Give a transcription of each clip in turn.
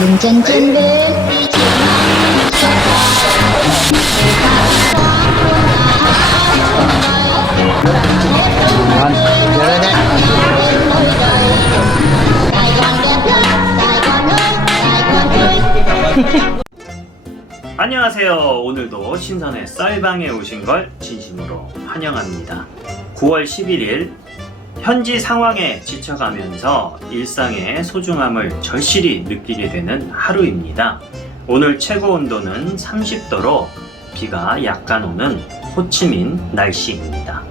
운전준비 안녕하세요. 오늘도 신선의 썰방에 오신 걸 진심으로 환영합니다. 9월 11일 현지 상황에 지쳐가면서 일상의 소중함을 절실히 느끼게 되는 하루입니다. 오늘 최고 온도는 30도로 비가 약간 오는 호치민 날씨입니다.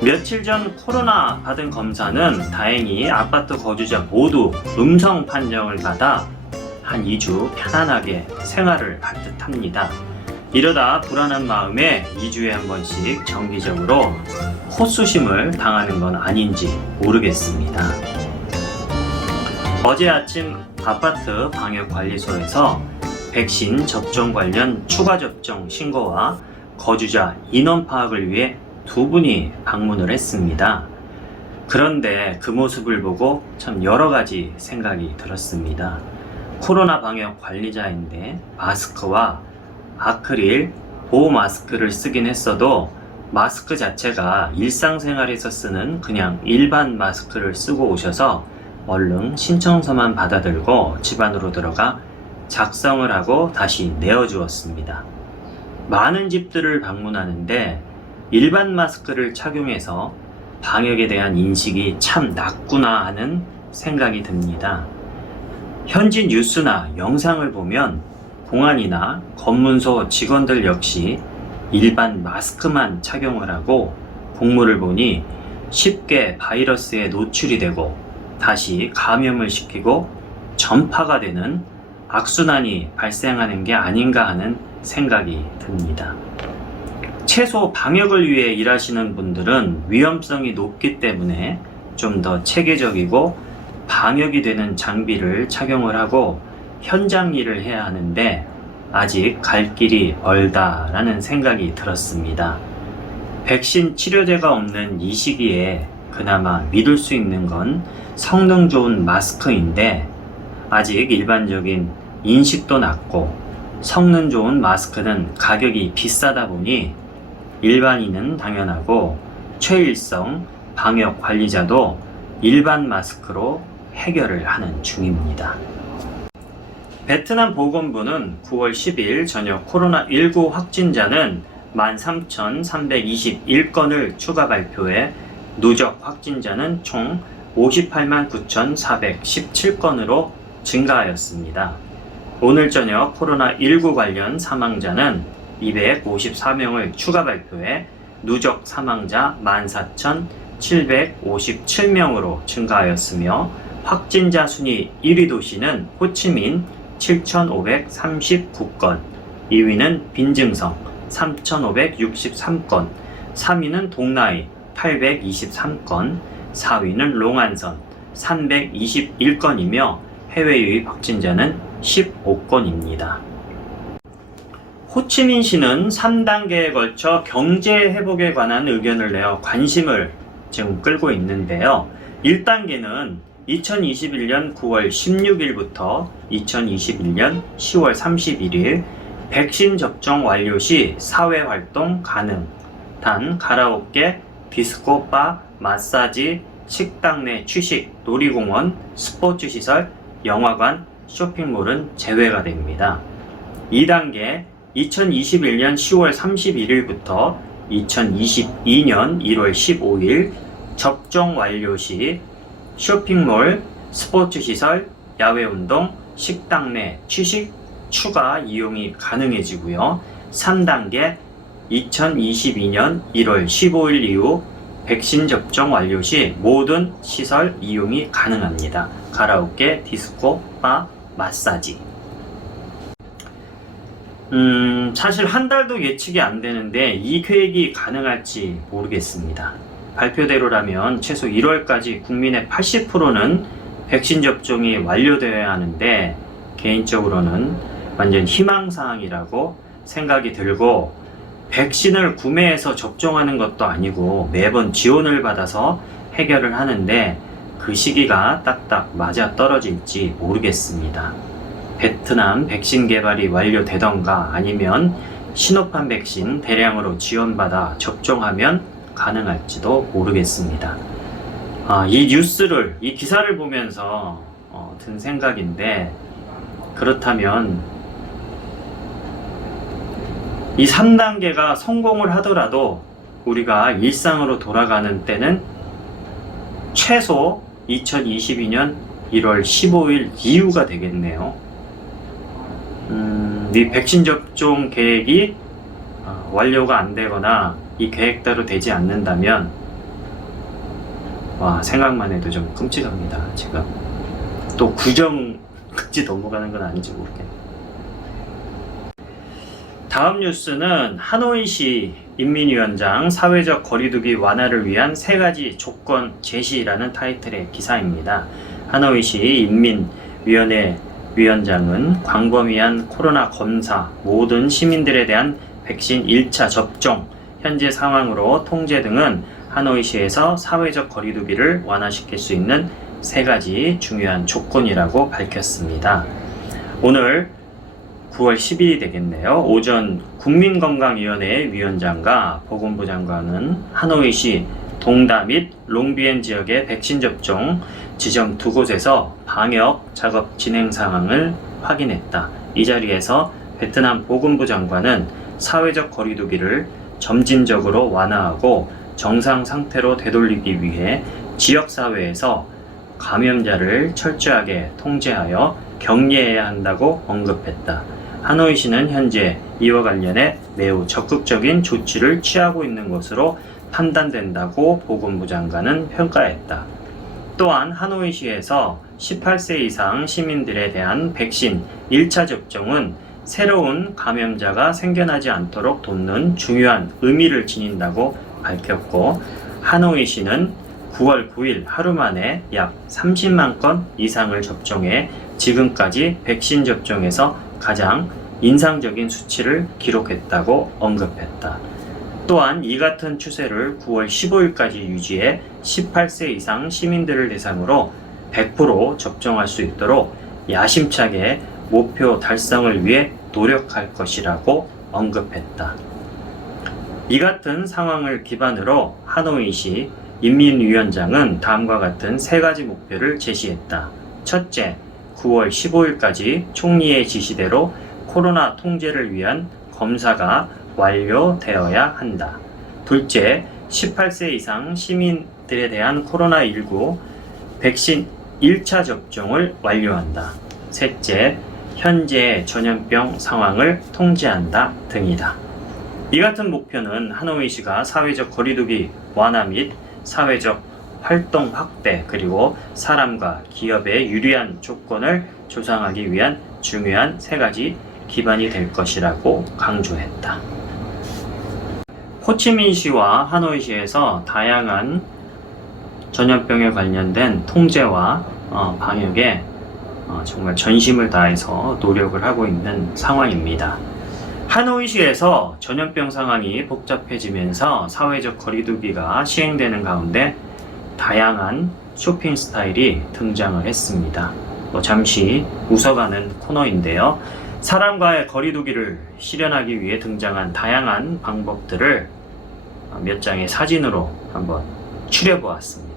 며칠 전 코로나 받은 검사는 다행히 아파트 거주자 모두 음성 판정을 받아 한 2주 편안하게 생활을 할 듯합니다. 이러다 불안한 마음에 2주에 한 번씩 정기적으로 호수심을 당하는 건 아닌지 모르겠습니다. 어제 아침 아파트 방역관리소에서 백신 접종 관련 추가 접종 신고와 거주자 인원 파악을 위해 두 분이 방문을 했습니다. 그런데 그 모습을 보고 참 여러 가지 생각이 들었습니다. 코로나 방역 관리자인데 마스크와 아크릴 보호 마스크를 쓰긴 했어도 마스크 자체가 일상생활에서 쓰는 그냥 일반 마스크를 쓰고 오셔서 얼른 신청서만 받아들고 집 안으로 들어가 작성을 하고 다시 내어주었습니다. 많은 집들을 방문하는데 일반 마스크를 착용해서 방역에 대한 인식이 참 낮구나 하는 생각이 듭니다. 현지 뉴스나 영상을 보면 공안이나 검문소 직원들 역시 일반 마스크만 착용을 하고 공무를 보니 쉽게 바이러스에 노출이 되고 다시 감염을 시키고 전파가 되는 악순환이 발생하는 게 아닌가 하는 생각이 듭니다. 최소 방역을 위해 일하시는 분들은 위험성이 높기 때문에 좀 더 체계적이고 방역이 되는 장비를 착용을 하고 현장 일을 해야 하는데 아직 갈 길이 멀다라는 생각이 들었습니다. 백신 치료제가 없는 이 시기에 그나마 믿을 수 있는 건 성능 좋은 마스크인데 아직 일반적인 인식도 낮고 성능 좋은 마스크는 가격이 비싸다 보니 일반인은 당연하고 최일성 방역 관리자도 일반 마스크로 해결을 하는 중입니다. 베트남 보건부는 9월 10일 저녁 코로나19 확진자는 13,321건을 추가 발표해 누적 확진자는 총 58만 9,417건으로 증가하였습니다. 오늘 저녁 코로나19 관련 사망자는 254명을 추가 발표해 누적 사망자 14,757명으로 증가하였으며 확진자 순위 1위 도시는 호치민 7,539건, 2위는 빈증성 3,563건, 3위는 동나이 823건, 4위는 롱안선 321건이며 해외 유입 확진자는 15건입니다. 호치민시는 3단계에 걸쳐 경제 회복에 관한 의견을 내어 관심을 지금 끌고 있는데요. 1단계는 2021년 9월 16일부터 2021년 10월 31일 백신 접종 완료 시 사회활동 가능. 단 가라오케, 디스코, 바, 마사지, 식당 내 취식, 놀이공원, 스포츠시설, 영화관, 쇼핑몰은 제외가 됩니다. 2단계 2021년 10월 31일부터 2022년 1월 15일 접종 완료 시 쇼핑몰, 스포츠시설, 야외운동, 식당 내 취식, 추가 이용이 가능해지고요. 3단계 2022년 1월 15일 이후 백신 접종 완료 시 모든 시설 이용이 가능합니다. 가라오케, 디스코, 바, 마사지. 사실 한 달도 예측이 안 되는데 이 계획이 가능할지 모르겠습니다. 발표대로라면 최소 1월까지 국민의 80%는 백신 접종이 완료되어야 하는데 개인적으로는 완전 희망사항이라고 생각이 들고 백신을 구매해서 접종하는 것도 아니고 매번 지원을 받아서 해결을 하는데 그 시기가 딱딱 맞아 떨어질지 모르겠습니다. 베트남 백신 개발이 완료되던가 아니면 신호판 백신 대량으로 지원받아 접종하면 가능할지도 모르겠습니다. 이 뉴스를, 이 기사를 보면서 든 생각인데, 그렇다면 이 3단계가 성공을 하더라도 우리가 일상으로 돌아가는 때는 최소 2022년 1월 15일 이후가 되겠네요. 이 백신 접종 계획이 완료가 안 되거나 이 계획대로 되지 않는다면, 생각만 해도 좀 끔찍합니다. 지금 또 구정까지 넘어가는 건 아닌지 모르겠네요. 다음 뉴스는 하노이시 인민위원장 사회적 거리두기 완화를 위한 3가지 조건 제시라는 타이틀의 기사입니다. 하노이시 인민위원회 위원장은 광범위한 코로나 검사, 모든 시민들에 대한 백신 1차 접종, 현재 상황으로 통제 등은 하노이시에서 사회적 거리두기를 완화시킬 수 있는 3가지 중요한 조건이라고 밝혔습니다. 오늘 9월 10일이 되겠네요. 오전 국민건강위원회 위원장과 보건부 장관은 하노이시 동다 및 롱비엔 지역의 백신 접종 지점 2곳에서 방역 작업 진행 상황을 확인했다. 이 자리에서 베트남 보건부 장관은 사회적 거리두기를 점진적으로 완화하고 정상 상태로 되돌리기 위해 지역사회에서 감염자를 철저하게 통제하여 격리해야 한다고 언급했다. 하노이시는 현재 이와 관련해 매우 적극적인 조치를 취하고 있는 것으로 판단된다고 보건부 장관은 평가했다. 또한 하노이시에서 18세 이상 시민들에 대한 백신 1차 접종은 새로운 감염자가 생겨나지 않도록 돕는 중요한 의미를 지닌다고 밝혔고, 하노이시는 9월 9일 하루 만에 약 30만 건 이상을 접종해 지금까지 백신 접종에서 가장 인상적인 수치를 기록했다고 언급했다. 또한 이 같은 추세를 9월 15일까지 유지해 18세 이상 시민들을 대상으로 100% 접종할 수 있도록 야심차게 목표 달성을 위해 노력할 것이라고 언급했다. 이 같은 상황을 기반으로 하노이시 인민위원장은 다음과 같은 3가지 목표를 제시했다. 첫째, 9월 15일까지 총리의 지시대로 코로나 통제를 위한 검사가 완료되어야 한다. 둘째, 18세 이상 시민들에 대한 코로나19 백신 1차 접종을 완료한다. 셋째, 현재 전염병 상황을 통제한다 등이다. 이 같은 목표는 하노이시가 사회적 거리두기 완화 및 사회적 활동 확대, 그리고 사람과 기업에 유리한 조건을 조성하기 위한 중요한 3가지 기반이 될 것이라고 강조했다. 호치민시와 하노이시에서 다양한 전염병에 관련된 통제와 방역에 정말 전심을 다해서 노력을 하고 있는 상황입니다. 하노이시에서 전염병 상황이 복잡해지면서 사회적 거리두기가 시행되는 가운데 다양한 쇼핑 스타일이 등장을 했습니다. 잠시 웃어가는 코너인데요. 사람과의 거리두기를 실현하기 위해 등장한 다양한 방법들을 몇 장의 사진으로 한번 추려보았습니다.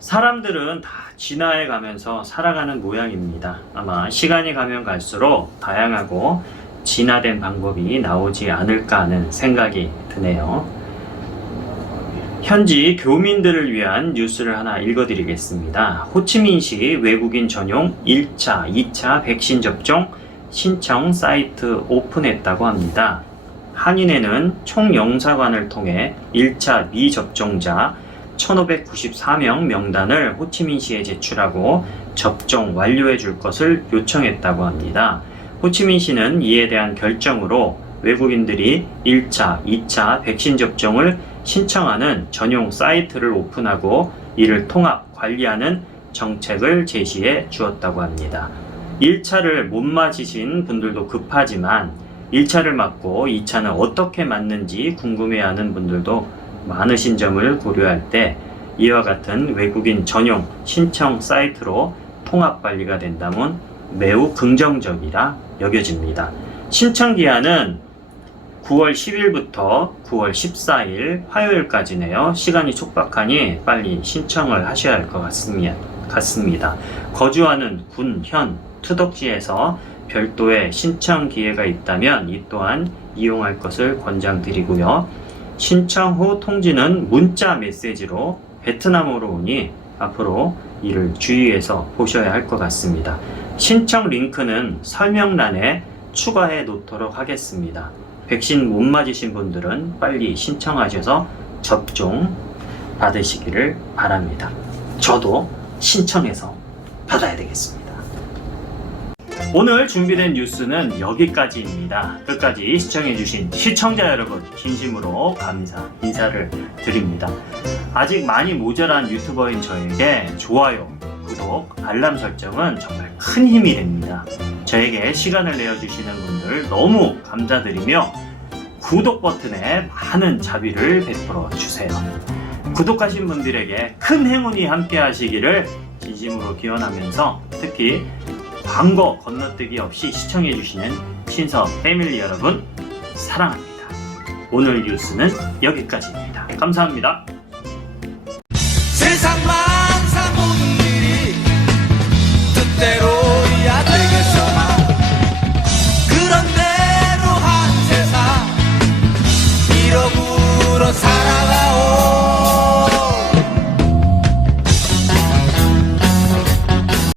사람들은 다 진화해 가면서 살아가는 모양입니다. 아마 시간이 가면 갈수록 다양하고 진화된 방법이 나오지 않을까 하는 생각이 드네요. 현지 교민들을 위한 뉴스를 하나 읽어드리겠습니다. 호치민시 외국인 전용 1차, 2차 백신 접종 신청 사이트 오픈했다고 합니다. 한인회는 총영사관을 통해 1차 미접종자 1594명 명단을 호치민시에 제출하고 접종 완료해 줄 것을 요청했다고 합니다. 호치민시는 이에 대한 결정으로 외국인들이 1차, 2차 백신 접종을 신청하는 전용 사이트를 오픈하고 이를 통합 관리하는 정책을 제시해 주었다고 합니다. 1차를 못 맞으신 분들도 급하지만 1차를 맞고 2차는 어떻게 맞는지 궁금해하는 분들도 많으신 점을 고려할 때 이와 같은 외국인 전용 신청 사이트로 통합 관리가 된다면 매우 긍정적이라 여겨집니다. 신청 기한은 9월 10일부터 9월 14일 화요일까지네요. 시간이 촉박하니 빨리 신청을 하셔야 할 것 같습니다. 거주하는 군, 현, 투덕지에서 별도의 신청 기회가 있다면 이 또한 이용할 것을 권장드리고요. 신청 후 통지는 문자 메시지로 베트남어로 오니 앞으로 이를 주의해서 보셔야 할 것 같습니다. 신청 링크는 설명란에 추가해 놓도록 하겠습니다. 백신 못 맞으신 분들은 빨리 신청하셔서 접종 받으시기를 바랍니다. 저도 신청해서 받아야 되겠습니다. 오늘 준비된 뉴스는 여기까지입니다. 끝까지 시청해주신 시청자 여러분 진심으로 감사 인사를 드립니다. 아직 많이 모자란 유튜버인 저에게 좋아요, 구독, 알람 설정은 정말 큰 힘이 됩니다. 저에게 시간을 내어주시는 분들 너무 감사드리며 구독 버튼에 많은 자비를 베풀어 주세요. 구독하신 분들에게 큰 행운이 함께 하시기를 진심으로 기원하면서 특히 광고 건너뛰기 없이 시청해주시는 신서 패밀리 여러분 사랑합니다. 오늘 뉴스는 여기까지입니다. 감사합니다.